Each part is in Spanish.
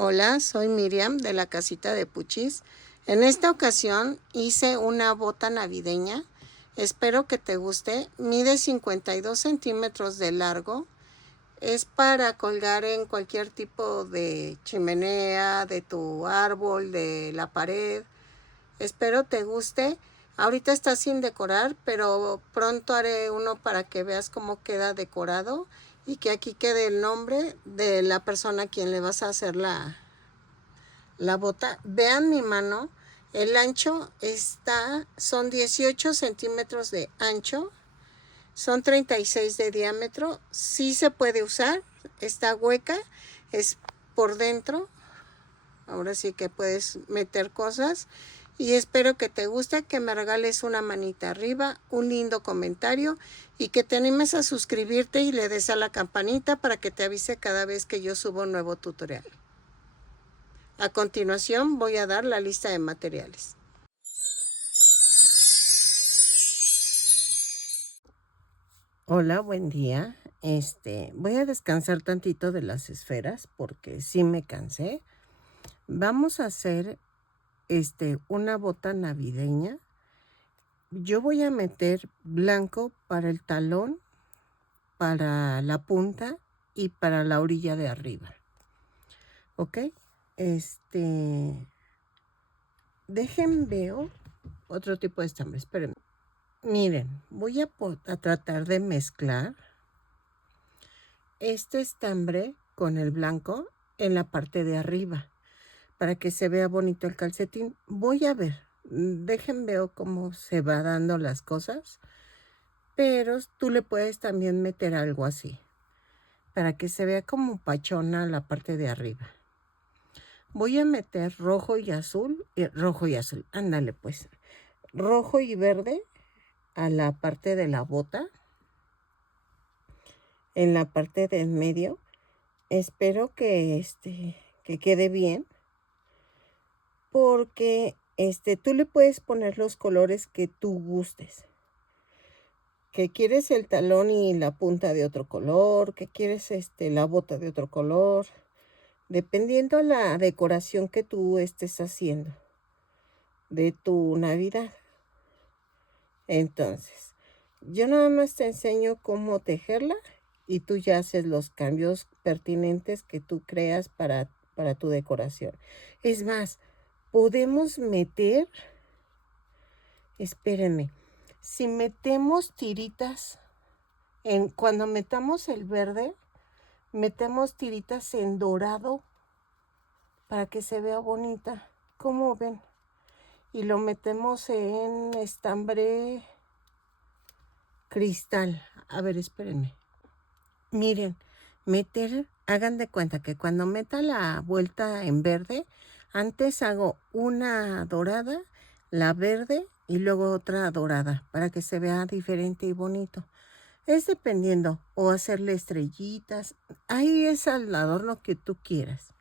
Hola, soy Miriam de la casita de Puchis. En esta ocasión hice una bota navideña. Espero que te guste. Mide 52 centímetros de largo. Es para colgar en cualquier tipo de chimenea, de tu árbol, de la pared. Espero te guste. Ahorita está sin decorar, pero pronto haré uno para que veas cómo queda decorado y que aquí quede el nombre de la persona a quien le vas a hacer la bota. Vean mi mano, el ancho son 18 centímetros de ancho, son 36 de diámetro. Sí se puede usar, está hueca, es por dentro. Ahora sí que puedes meter cosas. Y espero que te guste, que me regales una manita arriba, un lindo comentario y que te animes a suscribirte y le des a la campanita para que te avise cada vez que yo subo un nuevo tutorial. A continuación voy a dar la lista de materiales. Hola, buen día. Voy a descansar tantito de las esferas porque sí me cansé. Vamos a hacer una bota navideña. Yo voy a meter blanco para el talón, para la punta y para la orilla de arriba. ¿Ok? Dejen veo otro tipo de estambre. Espérenme. Miren, voy a tratar de mezclar este estambre con el blanco en la parte de arriba para que se vea bonito el calcetín. Voy a ver, dejen veo cómo se va dando las cosas, pero tú le puedes también meter algo así para que se vea como pachona la parte de arriba. Voy a meter rojo y azul, ándale pues, rojo y verde a la parte de la bota, en la parte del medio. Espero que que quede bien, porque tú le puedes poner los colores que tú gustes. Que quieres el talón y la punta de otro color, que quieres la bota de otro color, dependiendo la decoración que tú estés haciendo de tu Navidad. Entonces, yo nada más te enseño cómo tejerla y tú ya haces los cambios pertinentes que tú creas para tu decoración. Es más, podemos meter, espérenme, si metemos tiritas, cuando metamos el verde, metemos tiritas en dorado para que se vea bonita. ¿Cómo ven? Y lo metemos en estambre cristal. A ver, espérenme. Miren, hagan de cuenta que cuando meta la vuelta en verde, antes hago una dorada, la verde y luego otra dorada para que se vea diferente y bonito. Es dependiendo, o hacerle estrellitas. Ahí es al adorno que tú quieras.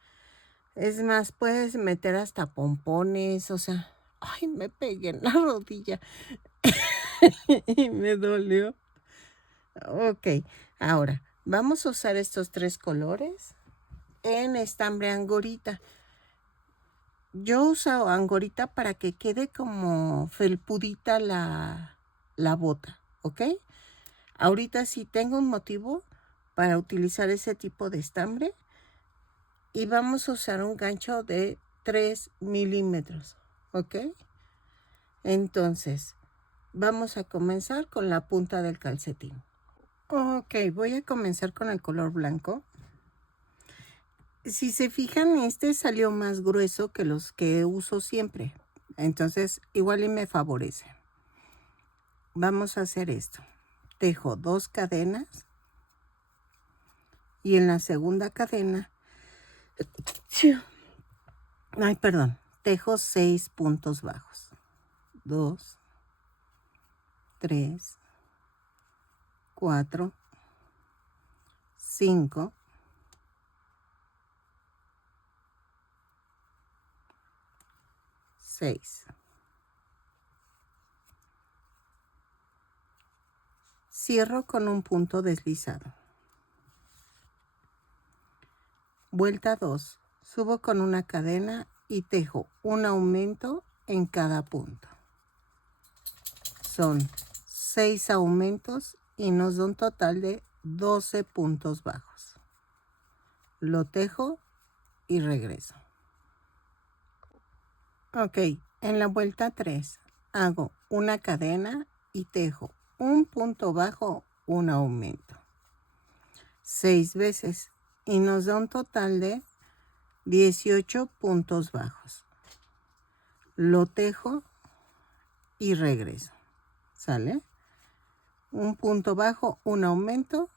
Es más, puedes meter hasta pompones, o sea, ay, me pegué en la rodilla y me dolió. Ok, ahora vamos a usar estos 3 colores en estambre angorita. Yo uso angorita para que quede como felpudita la bota, ¿ok? Ahorita sí tengo un motivo para utilizar ese tipo de estambre y vamos a usar un gancho de 3 milímetros, ¿ok? Entonces, vamos a comenzar con la punta del calcetín. Ok, voy a comenzar con el color blanco. Si se fijan, salió más grueso que los que uso siempre. Entonces, igual y me favorece. Vamos a hacer esto. Tejo 2 cadenas. Y en la segunda cadena... Ay, perdón. Tejo 6 puntos bajos. 2, 3, 4, 5, 6. Cierro con un punto deslizado. Vuelta 2, subo con una cadena y tejo un aumento en cada punto. Son 6 aumentos y nos da un total de 12 puntos bajos. Lo tejo y regreso. Ok, en la vuelta 3 hago una cadena y tejo un punto bajo, un aumento. 6 veces y nos da un total de 18 puntos bajos. Lo tejo y regreso. ¿Sale? Un punto bajo, un aumento,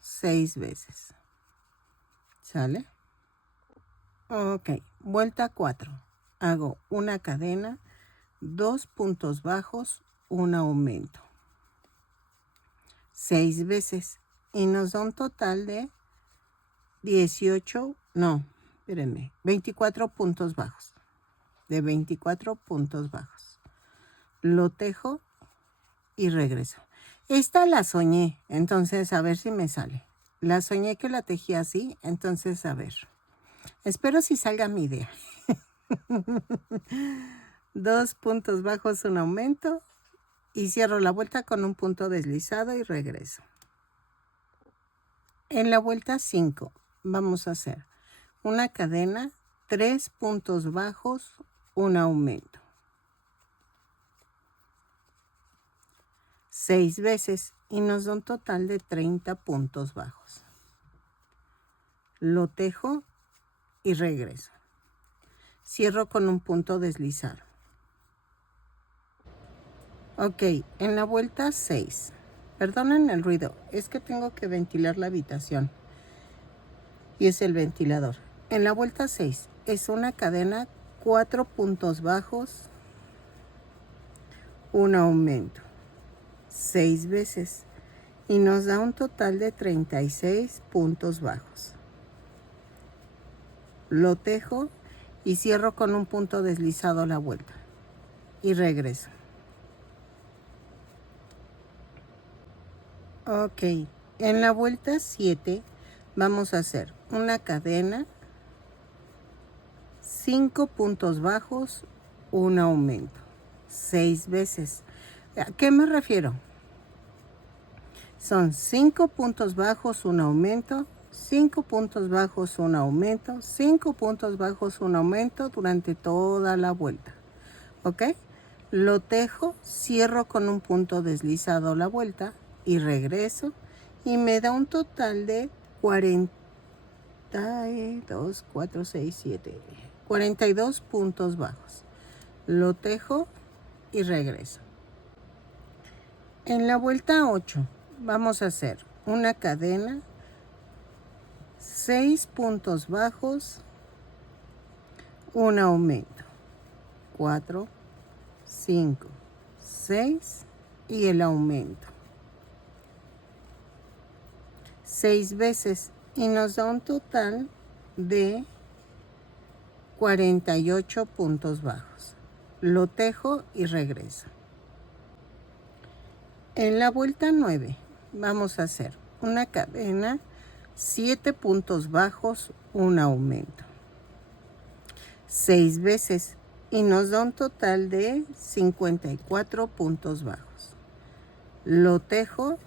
6 veces. ¿Sale? Ok, vuelta 4. Hago una cadena, 2 puntos bajos, un aumento. 6 veces y nos da un total de 24 puntos bajos. De 24 puntos bajos. Lo tejo y regreso. Esta la soñé, entonces a ver si me sale. La soñé que la tejí así, entonces a ver. Espero si salga mi idea. 2 puntos bajos, un aumento y cierro la vuelta con un punto deslizado y regreso. En la vuelta 5 vamos a hacer una cadena, 3 puntos bajos, un aumento. 6 veces y nos da un total de 30 puntos bajos. Lo tejo y regreso. Cierro con un punto deslizado. Ok, en la vuelta 6. Perdonen el ruido, es que tengo que ventilar la habitación. Y es el ventilador. En la vuelta 6 es una cadena, 4 puntos bajos, un aumento. 6 veces y nos da un total de 36 puntos bajos. Lo tejo y cierro con un punto deslizado la vuelta y regreso. Ok, en la vuelta 7 vamos a hacer una cadena, 5 puntos bajos, un aumento, 6 veces. ¿A qué me refiero? Son 5 puntos bajos, un aumento, 5 puntos bajos, un aumento, 5 puntos bajos, un aumento durante toda la vuelta. ¿Ok? Lo tejo, cierro con un punto deslizado la vuelta y regreso y me da un total de 42, 4, 6, 7, 42 puntos bajos. Lo tejo y regreso. En la vuelta 8 vamos a hacer una cadena, 6 puntos bajos, un aumento, 4, 5, 6 y el aumento. 6 veces y nos da un total de 48 puntos bajos. Lo tejo y regreso. En la vuelta 9 vamos a hacer una cadena, 7 puntos bajos, un aumento. 6 veces y nos da un total de 54 puntos bajos. Lo tejo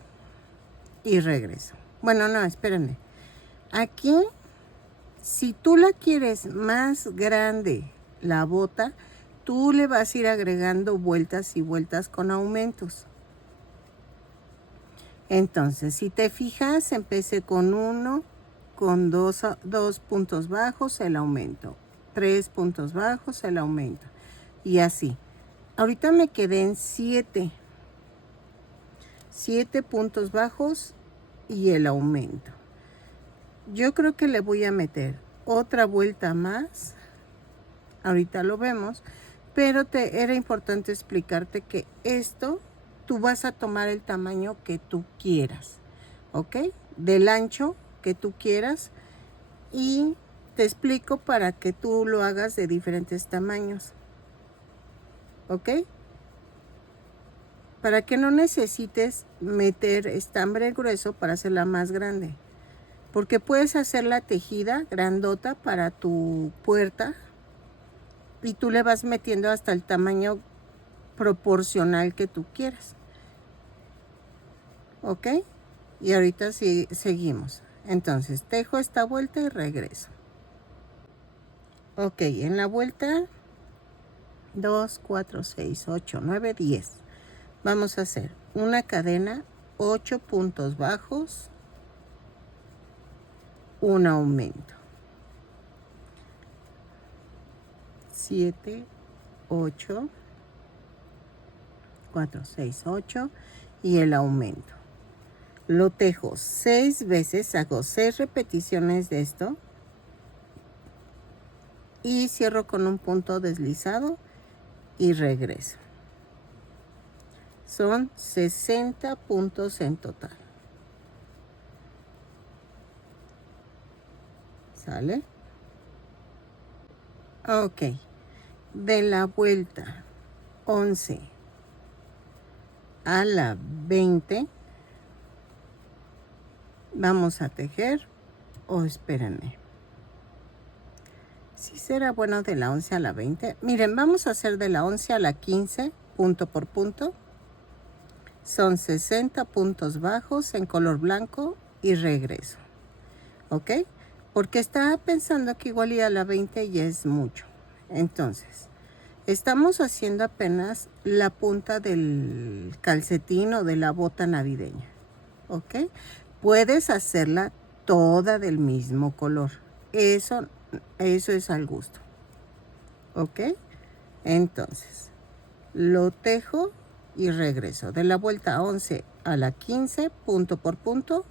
y regreso. Bueno, no, espérenme. Aquí, si tú la quieres más grande, la bota, tú le vas a ir agregando vueltas y vueltas con aumentos. Entonces, si te fijas, empecé con 1, con 2 puntos bajos, el aumento. 3 puntos bajos, el aumento. Y así. Ahorita me quedé en 7. 7 puntos bajos y el aumento. Yo creo que le voy a meter otra vuelta más. Ahorita lo vemos. Pero era importante explicarte que esto tú vas a tomar el tamaño que tú quieras. ¿Ok? Del ancho que tú quieras. Y te explico para que tú lo hagas de diferentes tamaños. ¿Ok? Para que no necesites meter estambre grueso para hacerla más grande. porque puedes hacer la tejida grandota para tu puerta y tú le vas metiendo hasta el tamaño proporcional que tú quieras. ¿Ok? Y ahorita sí, seguimos. Entonces tejo esta vuelta y regreso. Ok, en la vuelta 2, 4, 6, 8, 9, 10. Vamos a hacer una cadena, 8 puntos bajos, un aumento. 7, 8, 4, 6, 8 y el aumento. Lo tejo 6 veces, hago 6 repeticiones de esto y cierro con un punto deslizado y regreso. Son 60 puntos en total. ¿Sale? Ok. De la vuelta 11 a la 20 vamos a tejer, o espérenme, si será bueno de la 11 a la 20. Miren, vamos a hacer de la 11 a la 15 punto por punto. Son 60 puntos bajos en color blanco y regreso. ¿Ok? Porque estaba pensando que igual y a la 20 ya es mucho. Entonces, estamos haciendo apenas la punta del calcetín o de la bota navideña. ¿Ok? Puedes hacerla toda del mismo color. Eso es al gusto. ¿Ok? Entonces, lo tejo y regreso. De la vuelta 11 a la 15, punto por punto.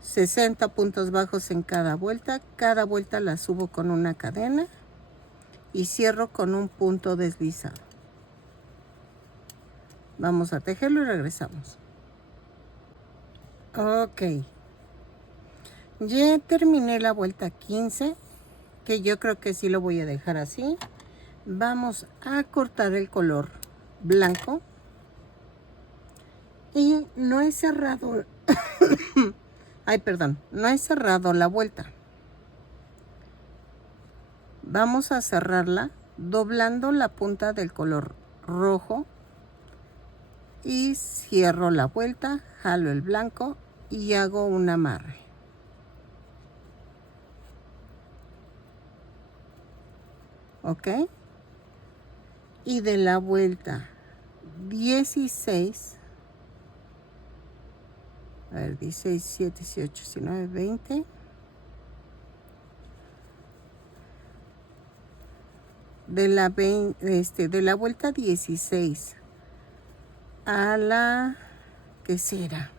60 puntos bajos en cada vuelta. Cada vuelta la subo con una cadena y cierro con un punto deslizado. Vamos a tejerlo y regresamos. Ok. Ya terminé la vuelta 15, que yo creo que sí lo voy a dejar así. Vamos a cortar el color blanco. Y no he cerrado... Ay, perdón. No he cerrado la vuelta. Vamos a cerrarla doblando la punta del color rojo. Y cierro la vuelta, jalo el blanco y hago un amarre. ¿Ok? Y de la vuelta 16, a ver, 16, 17, 18, 19, 20. De la vuelta 16 a la, ¿qué será?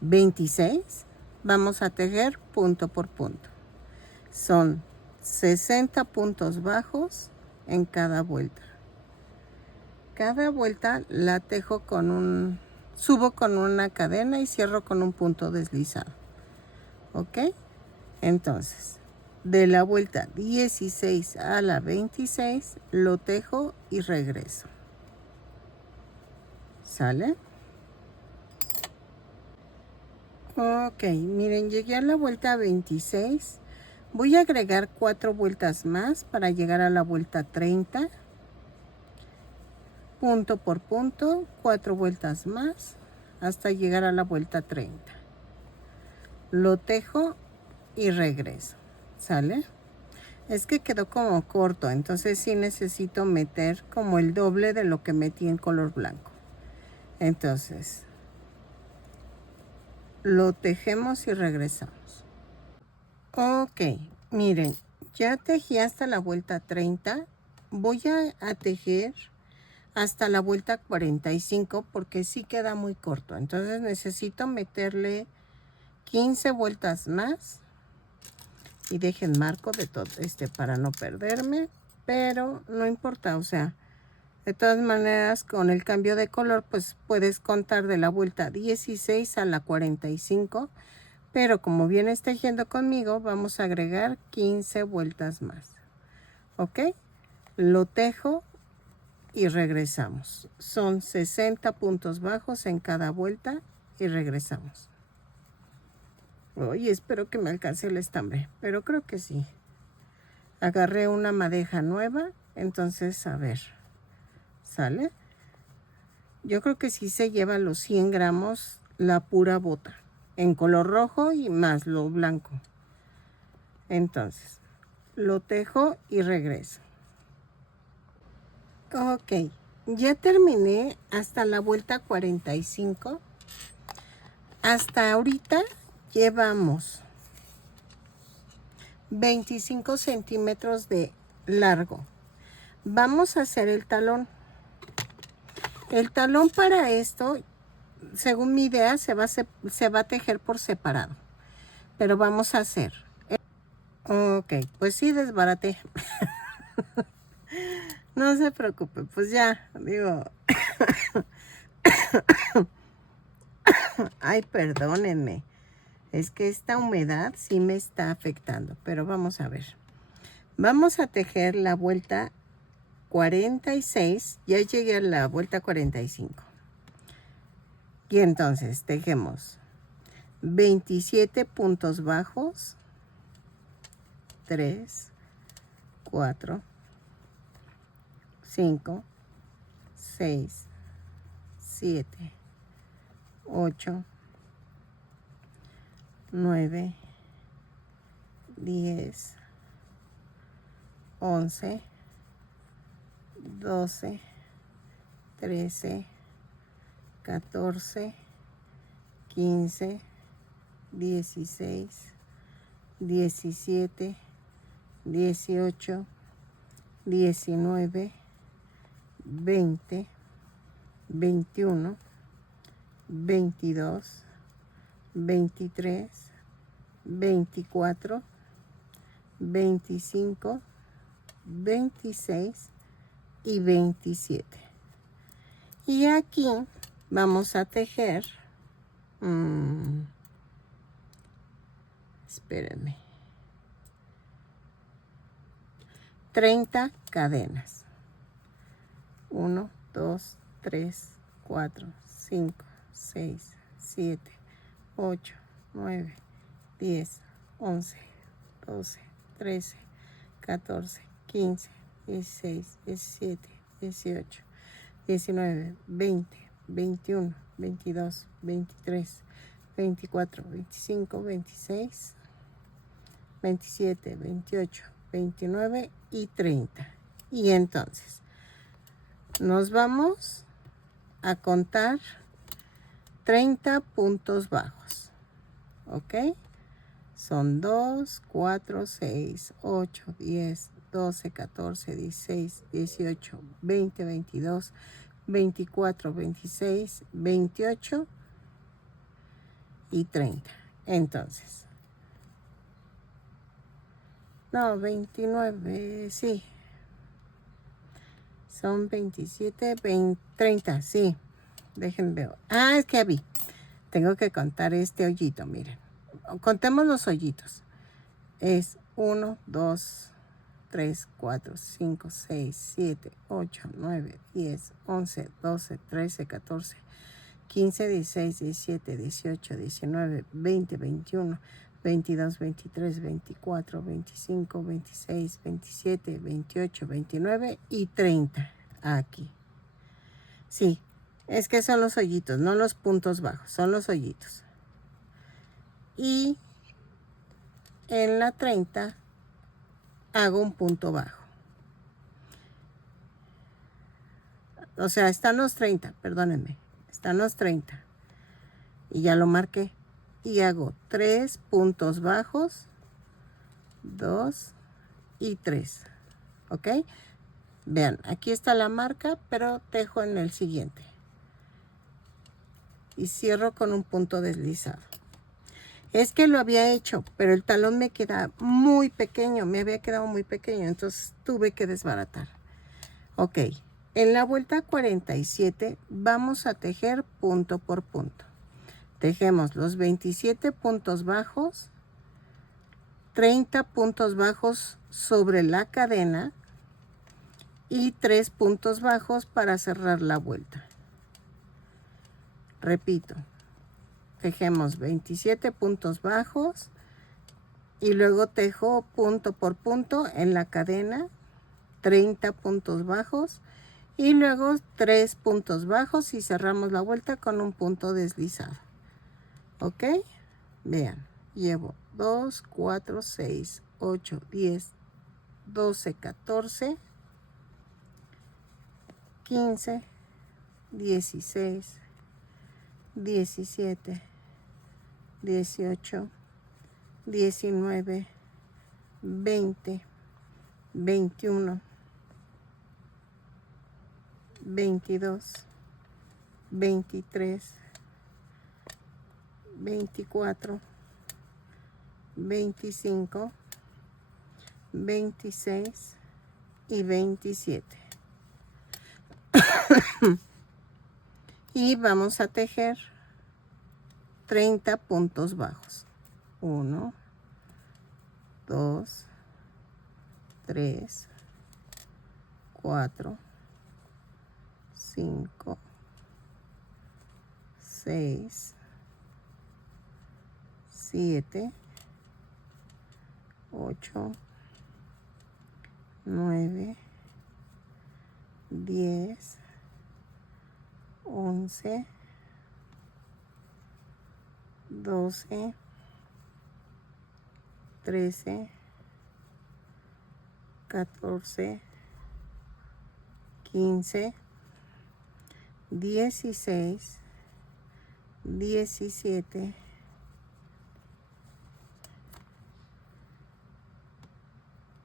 26, vamos a tejer punto por punto. Son 60 puntos bajos en cada vuelta. Cada vuelta la tejo subo con una cadena y cierro con un punto deslizado. ¿Ok? Entonces, de la vuelta 16 a la 26 lo tejo y regreso. ¿Sale? Ok, miren, llegué a la vuelta 26. Voy a agregar 4 vueltas más para llegar a la vuelta 30. Punto por punto, 4 vueltas más hasta llegar a la vuelta 30. Lo tejo y regreso. ¿Sale? Es que quedó como corto, entonces sí necesito meter como el doble de lo que metí en color blanco. Entonces, lo tejemos y regresamos. Ok, miren, ya tejí hasta la vuelta 30. Voy a tejer hasta la vuelta 45 porque sí queda muy corto. Entonces necesito meterle 15 vueltas más. Y dejen marco de todo para no perderme. Pero no importa, o sea, de todas maneras con el cambio de color pues puedes contar de la vuelta 16 a la 45. Pero como vienes tejiendo conmigo, vamos a agregar 15 vueltas más. ¿Ok? Lo tejo y regresamos. Son 60 puntos bajos en cada vuelta y regresamos. Oye, espero que me alcance el estambre, pero creo que sí. Agarré una madeja nueva, entonces a ver, ¿sale? Yo creo que sí se lleva los 100 gramos la pura bota, en color rojo y más lo blanco. Entonces, lo tejo y regreso. Ok, ya terminé hasta la vuelta 45. Hasta ahorita llevamos 25 centímetros de largo. Vamos a hacer el talón. El talón para esto, según mi idea, se va a tejer por separado. Pero vamos a hacer. Ok, pues sí desbaraté. No se preocupe, pues ya, digo. Ay, perdónenme. Es que esta humedad sí me está afectando, pero vamos a ver. Vamos a tejer la vuelta 46, ya llegué a la vuelta 45. Y entonces tejemos 27 puntos bajos, 3, 4, 5, 6, 7, 8, 9, 10, 11, 12, 13, 14, 15, 16, 17, 18, 19, 20, 21, 22, 23, 24, 25, 26 y 27. Y aquí vamos a tejer, espérenme, 30 cadenas. 1, 2, 3, 4, 5, 6, 7, 8, 9, 10, 11, 12, 13, 14, 15, 16, 17, 18, 19, 20, 21, 22, 23, 24, 25, 26, 27, 28, 29 y 30. Y entonces nos vamos a contar 30 puntos bajos, ¿ok? Son 2, 4, 6, 8, 10, 12, 14, 16, 18, 20, 22, 24, 26, 28 y 30. Entonces, no, 29, sí. Son 27, 20, 30, sí. Déjenme ver. Ah, es que vi. Tengo que contar este hoyito, miren. Contemos los hoyitos. Es 1, 2, 3, 4, 5, 6, 7, 8, 9, 10, 11, 12, 13, 14, 15, 16, 17, 18, 19, 20, 21, 22, 23, 24, 25, 26, 27, 28, 29 y 30 aquí. Sí, es que son los hoyitos, no los puntos bajos, son los hoyitos. Y en la 30 hago un punto bajo. O sea, están los 30, perdónenme, están los 30. Y ya lo marqué. Y hago 3 puntos bajos, 2 y 3. ¿Ok? Vean, aquí está la marca, pero tejo en el siguiente. Y cierro con un punto deslizado. Es que lo había hecho, pero el talón me queda muy pequeño, me había quedado muy pequeño, entonces tuve que desbaratar. Ok, en la vuelta 47 vamos a tejer punto por punto. Tejemos los 27 puntos bajos, 30 puntos bajos sobre la cadena y 3 puntos bajos para cerrar la vuelta. Repito, tejemos 27 puntos bajos y luego tejo punto por punto en la cadena, 30 puntos bajos y luego 3 puntos bajos y cerramos la vuelta con un punto deslizado. ¿Ok? Vean, llevo 2, 4, 6, 8, 10, 12, 14, 15, 16, 17, 18, 19, 20, 21, 22, 23, 24, 25, 26 y 27. Y vamos a tejer 30 puntos bajos. 1, 2, 3, 4, 5, 6, 7, 8, 9, 10, 11, 12, 13, 14, 15, 16, 17,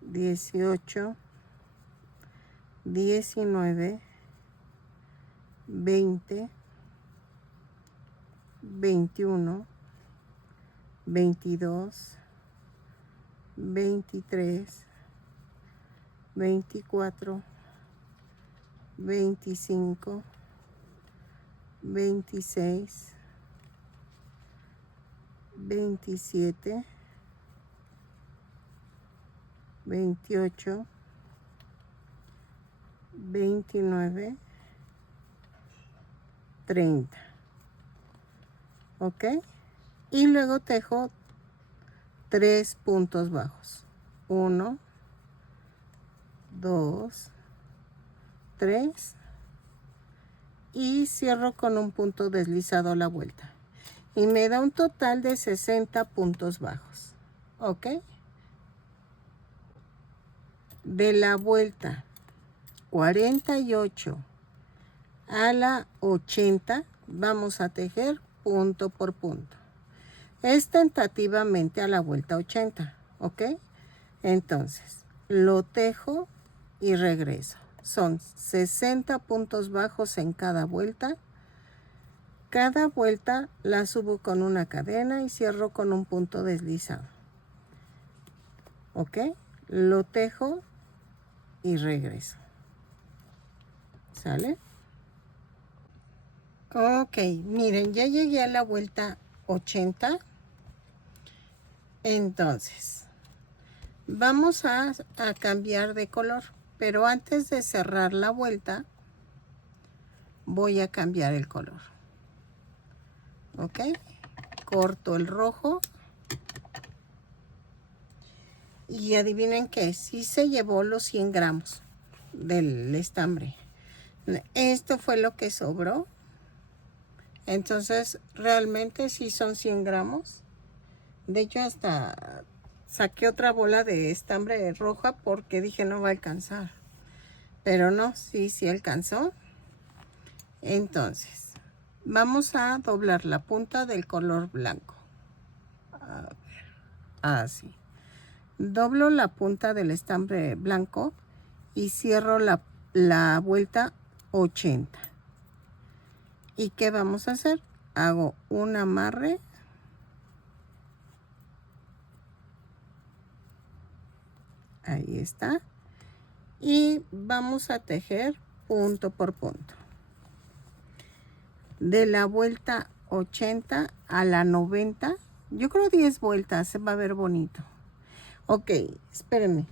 18, 19, 20, 21, 22, 23, 24, 25, 26, 27, 28, 29, 30. ¿Ok? Y luego tejo 3 puntos bajos. 1, 2, 3 y cierro con un punto deslizado la vuelta. Y me da un total de 60 puntos bajos. ¿Ok? De la vuelta 48 a la 80 vamos a tejer punto por punto. Es tentativamente a la vuelta 80, ¿ok? Entonces, lo tejo y regreso. Son 60 puntos bajos en cada vuelta. Cada vuelta la subo con una cadena y cierro con un punto deslizado. ¿Ok? Lo tejo y regreso. ¿Sale? Ok, miren, ya llegué a la vuelta 80. Entonces, vamos a cambiar de color. Pero antes de cerrar la vuelta, voy a cambiar el color. ¿Ok? Corto el rojo. Y adivinen qué, sí se llevó los 100 gramos del estambre. Esto fue lo que sobró. Entonces, realmente sí son 100 gramos. De hecho, hasta saqué otra bola de estambre roja porque dije no va a alcanzar. Pero no, sí alcanzó. Entonces, vamos a doblar la punta del color blanco. A ver, así. Doblo la punta del estambre blanco y cierro la vuelta 80. ¿Y qué vamos a hacer? Hago un amarre. Ahí está. Y vamos a tejer punto por punto. De la vuelta 80 a la 90, yo creo 10 vueltas, se va a ver bonito. Ok, espérenme.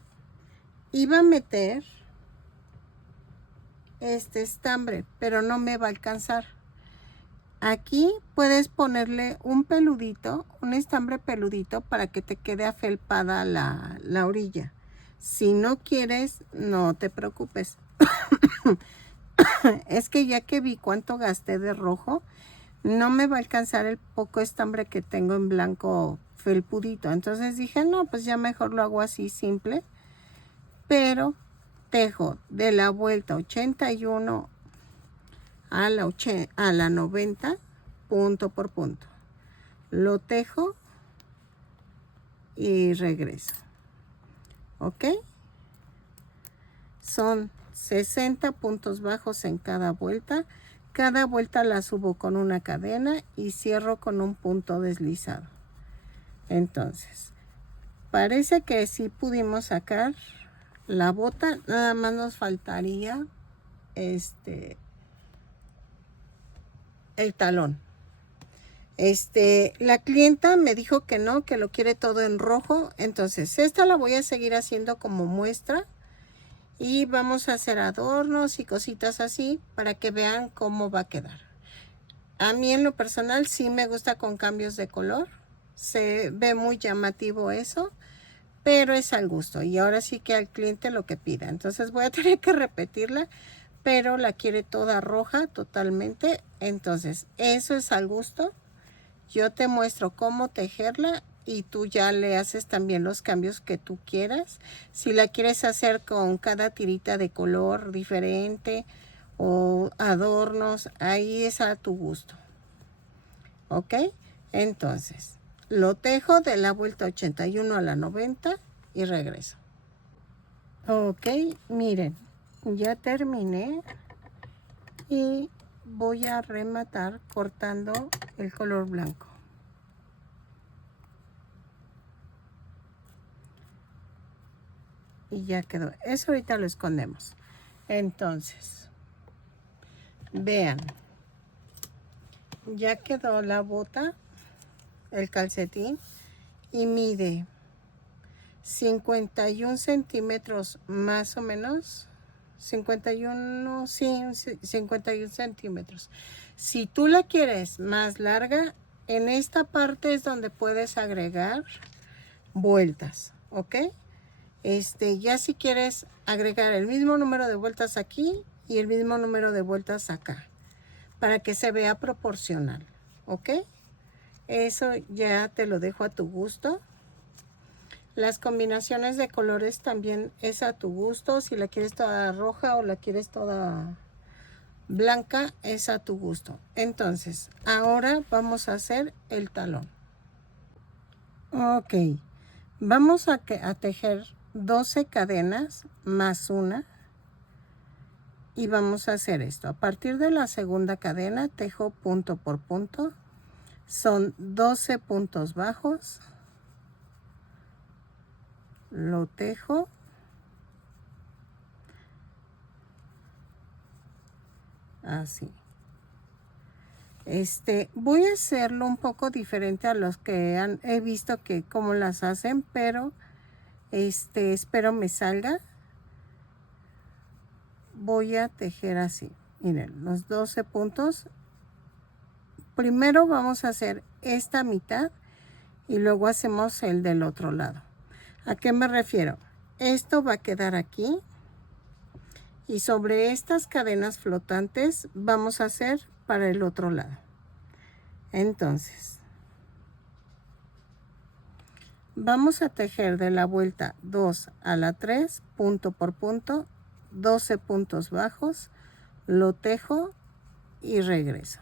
Iba a meter este estambre, pero no me va a alcanzar. Aquí puedes ponerle un peludito, un estambre peludito para que te quede afelpada la orilla. Si no quieres, no te preocupes. Es que ya que vi cuánto gasté de rojo, no me va a alcanzar el poco estambre que tengo en blanco felpudito. Entonces dije, no, pues ya mejor lo hago así simple. Pero tejo de la vuelta 81 a la 90, punto por punto. Lo tejo y regreso. ¿Ok? Son 60 puntos bajos en cada vuelta. Cada vuelta la subo con una cadena y cierro con un punto deslizado. Entonces, parece que sí pudimos sacar la bota. Nada más nos faltaría el talón. La clienta me dijo que no, que lo quiere todo en rojo. Entonces, esta la voy a seguir haciendo como muestra. Y vamos a hacer adornos y cositas así para que vean cómo va a quedar. A mí en lo personal sí me gusta con cambios de color. Se ve muy llamativo eso, pero es al gusto. Y ahora sí que al cliente lo que pida. Entonces voy a tener que repetirla, pero la quiere toda roja totalmente. Entonces eso es al gusto. Yo te muestro cómo tejerla y tú ya le haces también los cambios que tú quieras. Si la quieres hacer con cada tirita de color diferente o adornos, ahí es a tu gusto. ¿Ok? Entonces, lo tejo de la vuelta 81 a la 90 y regreso. Ok, miren, ya terminé y voy a rematar cortando el color blanco. Y ya quedó. Eso ahorita lo escondemos. Entonces, vean, ya quedó la bota, el calcetín, y mide 51 centímetros más o menos. 51, sí, 51 centímetros. Si tú la quieres más larga, en esta parte es donde puedes agregar vueltas, ¿ok? Ya si quieres agregar el mismo número de vueltas aquí y el mismo número de vueltas acá, para que se vea proporcional, ¿ok? Eso ya te lo dejo a tu gusto. Las combinaciones de colores también es a tu gusto. Si la quieres toda roja o la quieres toda blanca, es a tu gusto. Entonces, ahora vamos a hacer el talón. Ok, vamos a tejer 12 cadenas más una y vamos a hacer esto. A partir de la segunda cadena tejo punto por punto. Son 12 puntos bajos. Lo tejo. Así. Voy a hacerlo un poco diferente a los que he visto que cómo las hacen, pero espero me salga. Voy a tejer así. Miren, los 12 puntos. Primero vamos a hacer esta mitad y luego hacemos el del otro lado. ¿A qué me refiero? Esto va a quedar aquí y sobre estas cadenas flotantes vamos a hacer para el otro lado. Entonces, vamos a tejer de la vuelta 2 a la 3, punto por punto, 12 puntos bajos, lo tejo y regreso.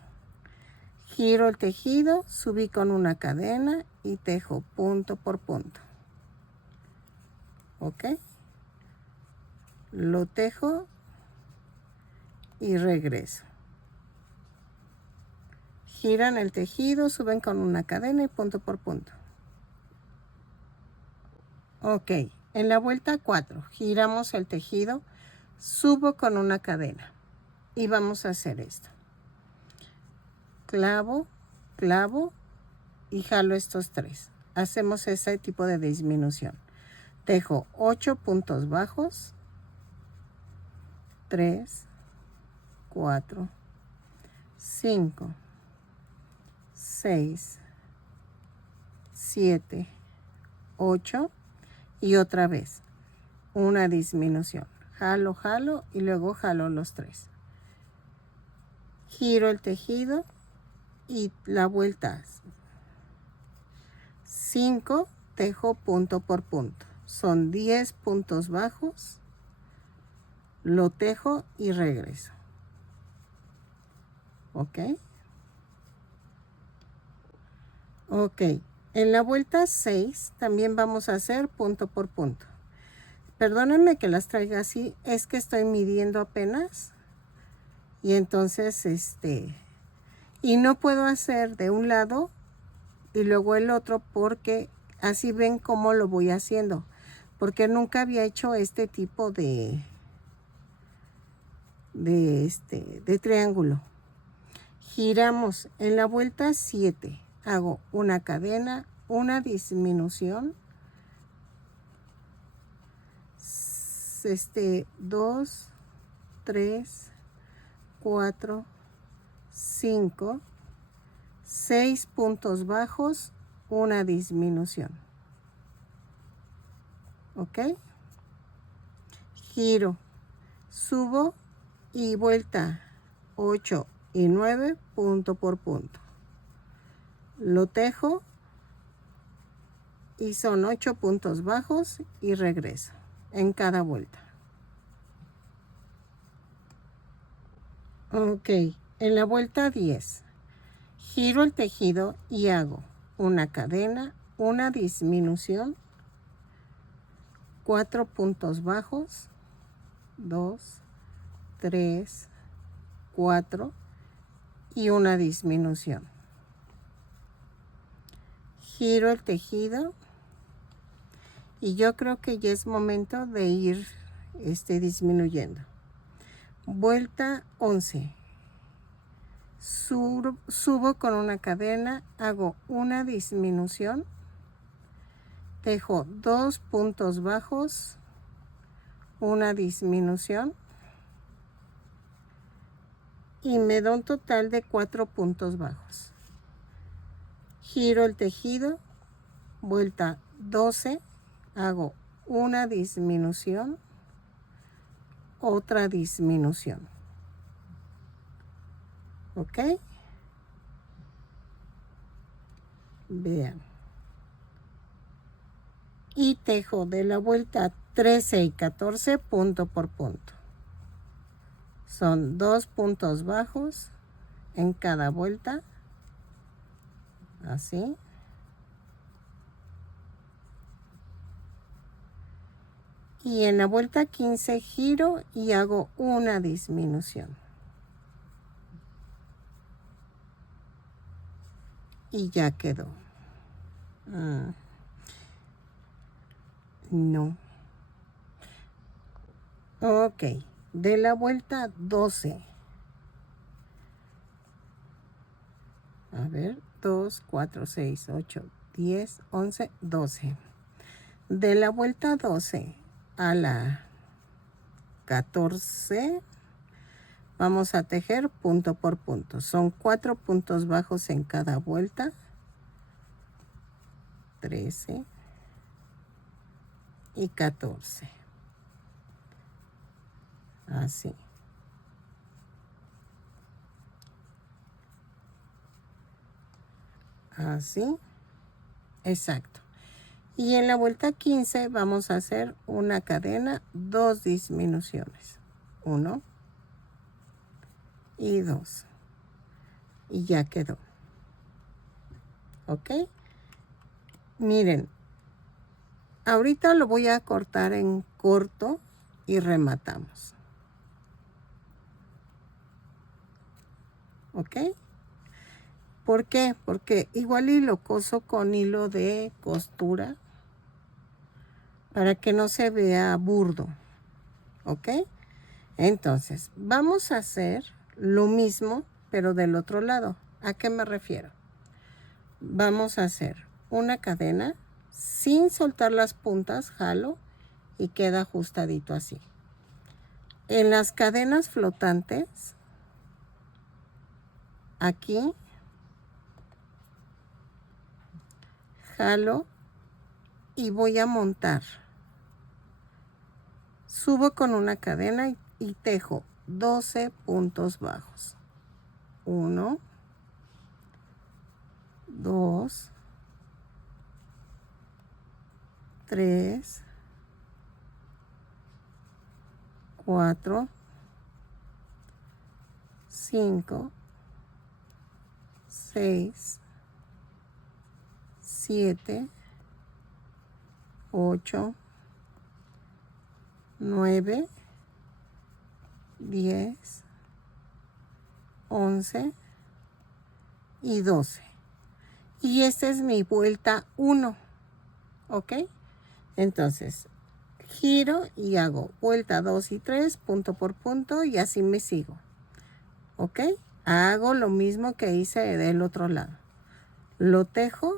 Giro el tejido, subí con una cadena y tejo punto por punto. ¿Ok? Lo tejo y regreso. Giran el tejido, suben con una cadena y punto por punto. Ok, en la vuelta 4 giramos el tejido, subo con una cadena y vamos a hacer esto. Clavo, clavo y jalo estos 3. Hacemos ese tipo de disminución. Tejo 8 puntos bajos, 3, 4, 5, 6, 7, 8 y otra vez una disminución. Jalo, jalo y luego jalo los 3. Giro el tejido y la vuelta 5, tejo punto por punto. Son 10 puntos bajos, lo tejo y regreso. ¿Ok? Ok, en la vuelta 6 también vamos a hacer punto por punto. Perdónenme que las traiga así, es que estoy midiendo apenas. Y entonces, y no puedo hacer de un lado y luego el otro porque así ven cómo lo voy haciendo. Porque nunca había hecho este tipo de triángulo. Giramos en la vuelta 7. Hago una cadena, una disminución. 2, 3, 4, 5, 6 puntos bajos, una disminución. ¿Ok? Giro, subo y vuelta 8 y 9 punto por punto. Lo tejo y son 8 puntos bajos y regreso en cada vuelta. Ok, en la vuelta 10 giro el tejido y hago una cadena, una disminución, 4 puntos bajos, 2, 3, 4 y una disminución. Giro el tejido y yo creo que ya es momento de ir disminuyendo. Vuelta 11. Subo con una cadena, hago una disminución, tejo 2 puntos bajos, una disminución y me da un total de 4 puntos bajos. Giro el tejido, vuelta 12, hago una disminución, otra disminución. ¿Ok? Vean. Y tejo de la vuelta 13 y 14 punto por punto. Son 2 puntos bajos en cada vuelta. Así. Y en la vuelta 15 giro y hago una disminución. Y ya quedó. No. Ok. De la vuelta 12. A ver. 2, 4, 6, 8, 10, 11, 12. De la vuelta 12 a la 14 vamos a tejer punto por punto. Son 4 puntos bajos en cada vuelta. 13 y 14. Así. Así. Exacto. Y en la vuelta 15 vamos a hacer una cadena, 2 disminuciones. 1 y 2. Y ya quedó. ¿Ok? Miren, ahorita lo voy a cortar en corto y rematamos. ¿Ok? ¿Por qué? Porque igual y lo coso con hilo de costura para que no se vea burdo. ¿Ok? Entonces, vamos a hacer lo mismo, pero del otro lado. ¿A qué me refiero? Vamos a hacer una cadena sin soltar las puntas, jalo y queda ajustadito así. En las cadenas flotantes, aquí jalo y voy a montar. Subo con una cadena y tejo 12 puntos bajos. 1, 2, 3, 4, 5, 6, 7, 8, 9, 10, 11 y 12. Y esta es mi vuelta 1, ¿ok? Entonces, giro y hago vuelta 2 y 3, punto por punto, y así me sigo, ¿ok? Hago lo mismo que hice del otro lado. Lo tejo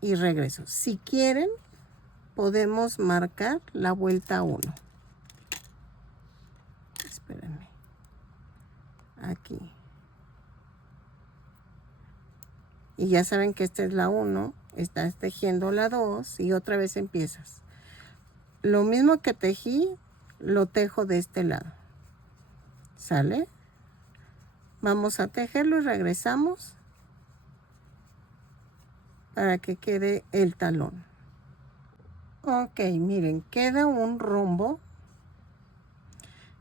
y regreso. Si quieren, podemos marcar la vuelta 1. Espérenme. Aquí. Y ya saben que esta es la 1. Estás tejiendo la 2 y otra vez empiezas. Lo mismo que tejí, lo tejo de este lado. ¿Sale? Vamos a tejerlo y regresamos para que quede el talón. Ok, miren, queda un rombo.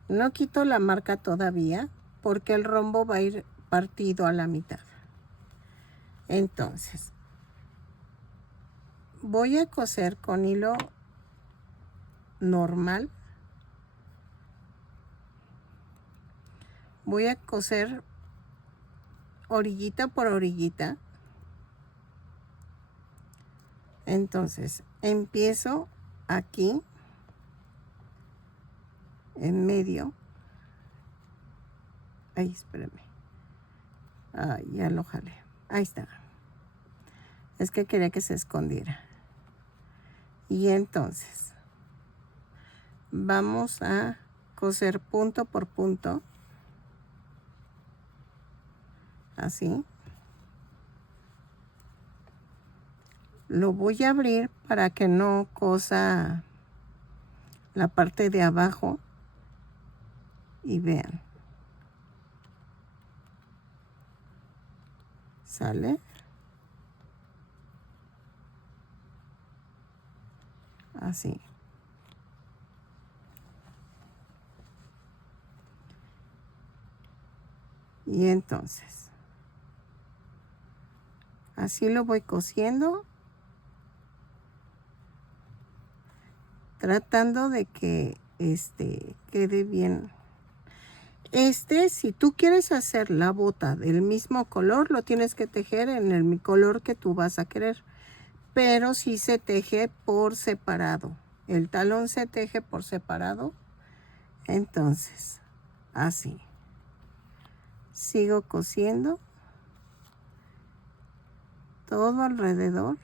No quito la marca todavía porque el rombo va a ir partido a la mitad. Entonces, voy a coser con hilo normal. Voy a coser orillita por orillita. Entonces, empiezo aquí, en medio. Ay, espérame. Ay, ya lo jalé. Ahí está. Es que quería que se escondiera. Y entonces, vamos a coser punto por punto. Así. Lo voy a abrir para que no cosa la parte de abajo. Y vean. ¿Sale? Así. Y entonces, así lo voy cosiendo, tratando de que quede bien. Si tú quieres hacer la bota del mismo color, lo tienes que tejer en el color que tú vas a querer. Pero si se teje por separado. El talón se teje por separado. Entonces, así. Sigo cosiendo todo alrededor.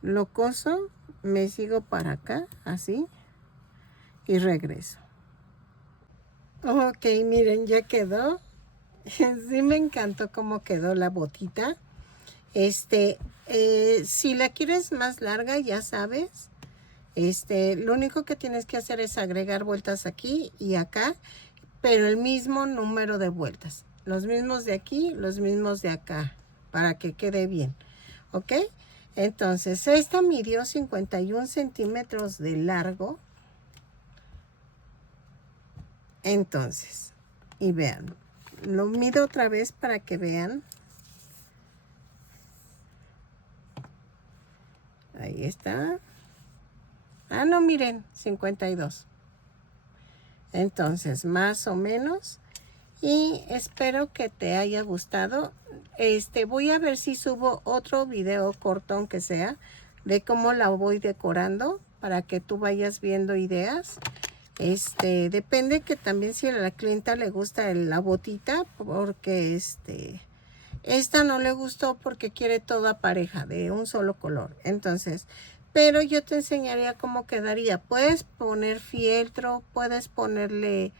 Lo coso, me sigo para acá, así, y regreso. Ok, miren, ya quedó. Sí me encantó cómo quedó la botita. Si la quieres más larga, ya sabes, lo único que tienes que hacer es agregar vueltas aquí y acá, pero el mismo número de vueltas. Los mismos de aquí, los mismos de acá, para que quede bien. ¿Ok? Entonces, esta midió 51 centímetros de largo. Entonces, y vean, lo mido otra vez para que vean. Ahí está. Ah, no, miren, 52. Entonces, más o menos. Y espero que te haya gustado. Voy a ver si subo otro video corto, aunque sea, de cómo la voy decorando, para que tú vayas viendo ideas. Depende que también si a la clienta le gusta la botita, porque esta no le gustó porque quiere toda pareja de un solo color. Entonces, pero yo te enseñaría cómo quedaría. Puedes poner fieltro, puedes ponerle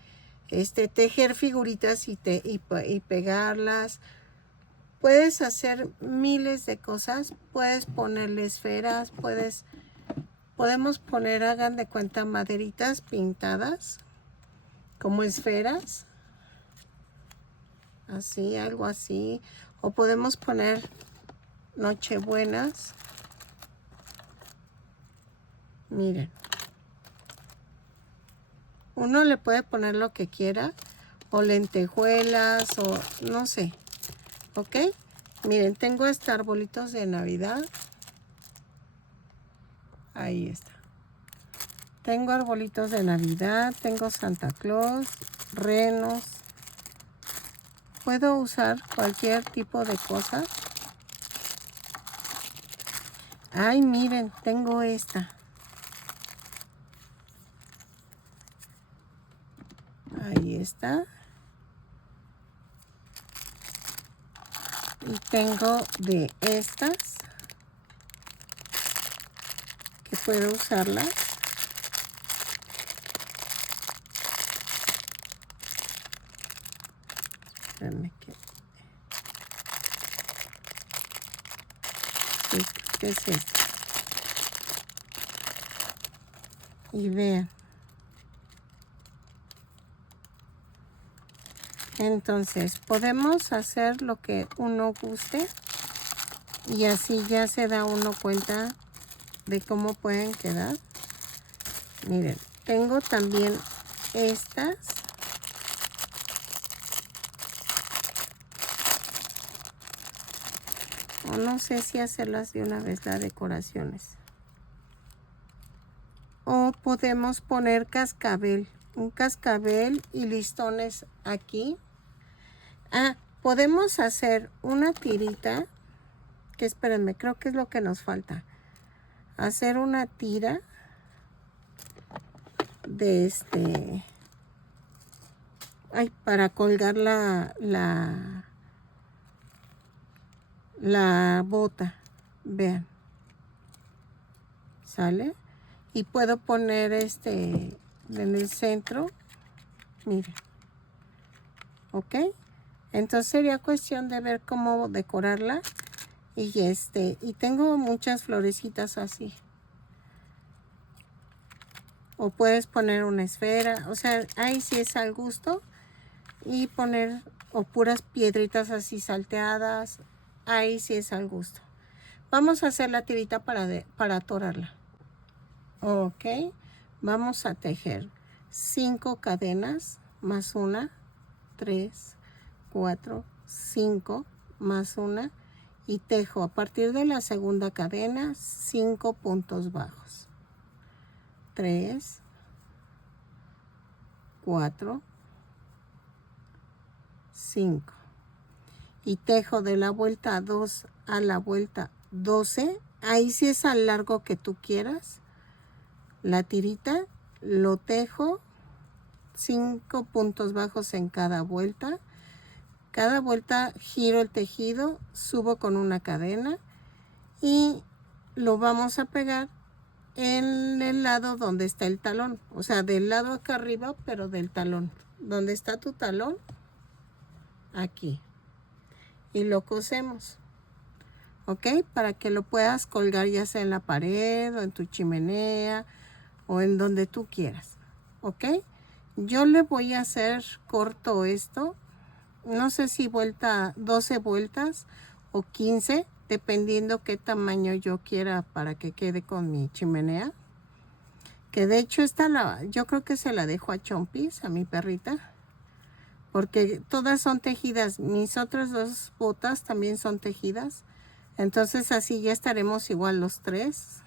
tejer figuritas y pegarlas. Puedes hacer miles de cosas. Puedes ponerle esferas, podemos poner, hagan de cuenta, maderitas pintadas como esferas. Así, algo así. O podemos poner nochebuenas. Miren. Uno le puede poner lo que quiera. O lentejuelas o no sé. ¿Ok? Miren, tengo arbolitos de Navidad. Ahí está. Tengo arbolitos de Navidad. Tengo Santa Claus. Renos. Puedo usar cualquier tipo de cosa. Ay, miren, tengo esta. Ahí está. Y tengo de estas que puedo usarlas. Espérenme que... ¿Qué es esto? Y vean. Entonces, podemos hacer lo que uno guste y así ya se da uno cuenta de cómo pueden quedar. Miren, tengo también estas. O no sé si hacerlas de una vez las decoraciones. O podemos poner cascabel. Un cascabel y listones aquí. Ah, podemos hacer una tirita. Que espérenme, creo que es lo que nos falta. Hacer una tira de ay, para colgar la bota. Vean. ¿Sale? Y puedo poner en el centro. Miren. ¿Ok? Entonces sería cuestión de ver cómo decorarla. Y tengo muchas florecitas así. O puedes poner una esfera. O sea, ahí sí es al gusto. Y poner o puras piedritas así salteadas. Ahí sí es al gusto. Vamos a hacer la tirita para atorarla. Ok. Vamos a tejer 5 cadenas más una. 3, 4, 5 más una. Y tejo a partir de la segunda cadena 5 puntos bajos. 3, 4, 5. Y tejo de la vuelta 2 a la vuelta 12. Ahí sí es al largo que tú quieras. La tirita lo tejo 5 puntos bajos en cada vuelta. Cada vuelta giro el tejido, subo con una cadena y lo vamos a pegar en el lado donde está el talón. O sea, del lado acá arriba, pero del talón. Donde está tu talón, aquí. Y lo cosemos. ¿Ok? Para que lo puedas colgar ya sea en la pared o en tu chimenea o en donde tú quieras. ¿Ok? Yo le voy a hacer corto esto. No sé si 12 vueltas o 15, dependiendo qué tamaño yo quiera para que quede con mi chimenea. Que de hecho yo creo que se la dejo a Chompis, a mi perrita. Porque todas son tejidas. Mis otras 2 botas también son tejidas. Entonces así ya estaremos igual los 3.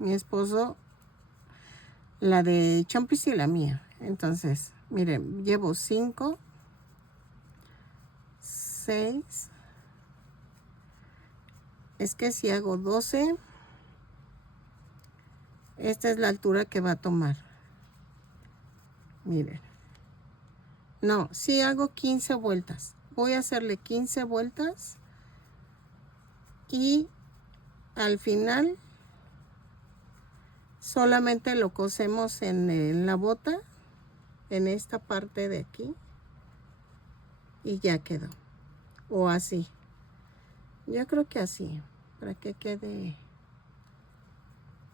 Mi esposo, la de Chompis y la mía. Entonces, miren, llevo 5, 6. Es que si hago 12, esta es la altura que va a tomar. Miren. No, si hago 15 vueltas. Voy a hacerle 15 vueltas. Y al final solamente lo cosemos en la bota. en esta parte de aquí y ya quedó. O así. Yo creo que así, para que quede,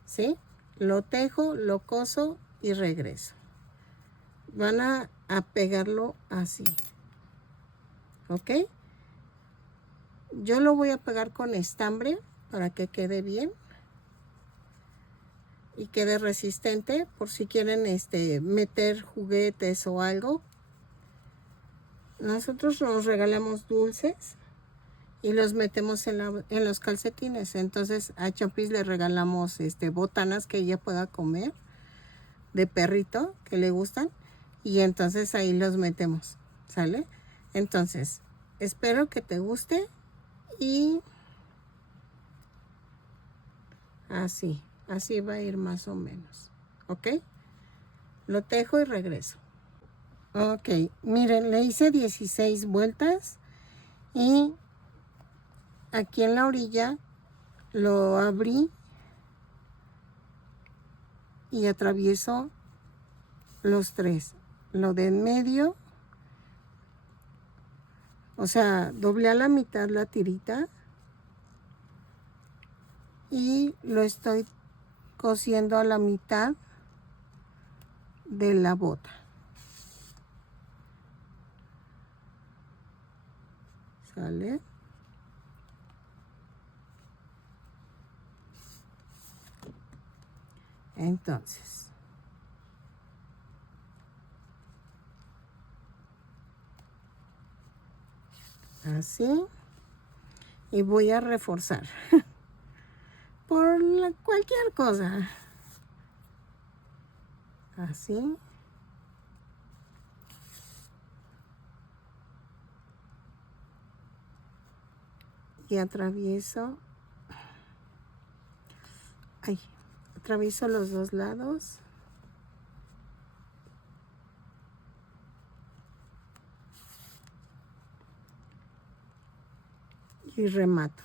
¿sí? Lo tejo, lo coso y regreso. Van a pegarlo así, ¿ok? Yo lo voy a pegar con estambre para que quede bien y quede resistente por si quieren meter juguetes o algo. Nosotros nos regalamos dulces y los metemos en los calcetines. Entonces a Chompis le regalamos botanas que ella pueda comer de perrito que le gustan y entonces ahí los metemos, ¿sale? Entonces espero que te guste y así va a ir más o menos, ¿ok? Lo tejo y regreso. Ok, miren, le hice 16 vueltas y aquí en la orilla lo abrí y atravieso los 3. Lo de en medio, o sea, doblé a la mitad la tirita y lo estoy cosiendo a la mitad de la bota. ¿Sale? Entonces, así, y voy a reforzar por cualquier cosa, así, y atravieso los dos lados. Y remato.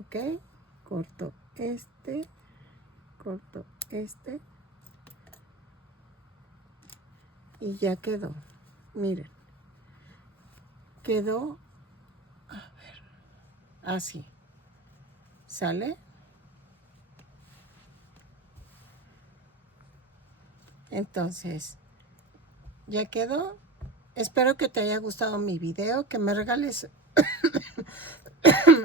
Ok, corto y ya quedó. Miren, quedó, a ver, así, ¿sale? Entonces, ya quedó. Espero que te haya gustado mi video, que me regales,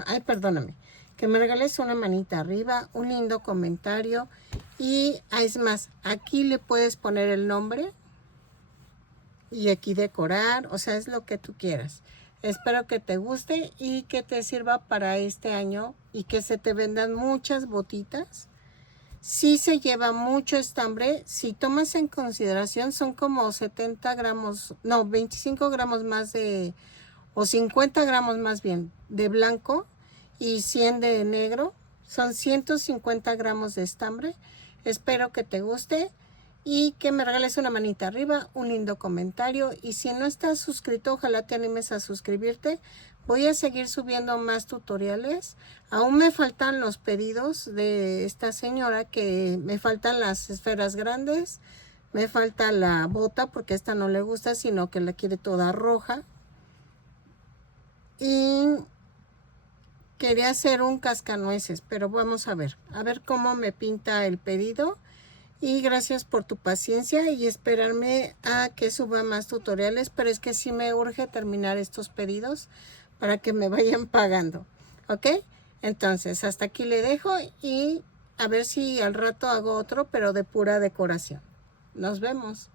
ay, perdóname, que me regales una manita arriba, un lindo comentario y, es más, aquí le puedes poner el nombre y aquí decorar, o sea, es lo que tú quieras. Espero que te guste y que te sirva para este año y que se te vendan muchas botitas. Sí se lleva mucho estambre, si tomas en consideración son como 70 gramos, no, 25 gramos más o 50 gramos más bien, de blanco y 100 de negro, son 150 gramos de estambre. Espero que te guste y que me regales una manita arriba, un lindo comentario y si no estás suscrito, ojalá te animes a suscribirte. Voy a seguir subiendo más tutoriales. Aún me faltan los pedidos de esta señora, que me faltan las esferas grandes, me falta la bota porque esta no le gusta, sino que la quiere toda roja. Y quería hacer un cascanueces, pero vamos a ver cómo me pinta el pedido. Y gracias por tu paciencia y esperarme a que suba más tutoriales, pero es que sí me urge terminar estos pedidos para que me vayan pagando, ¿ok? Entonces, hasta aquí le dejo y a ver si al rato hago otro, pero de pura decoración. Nos vemos.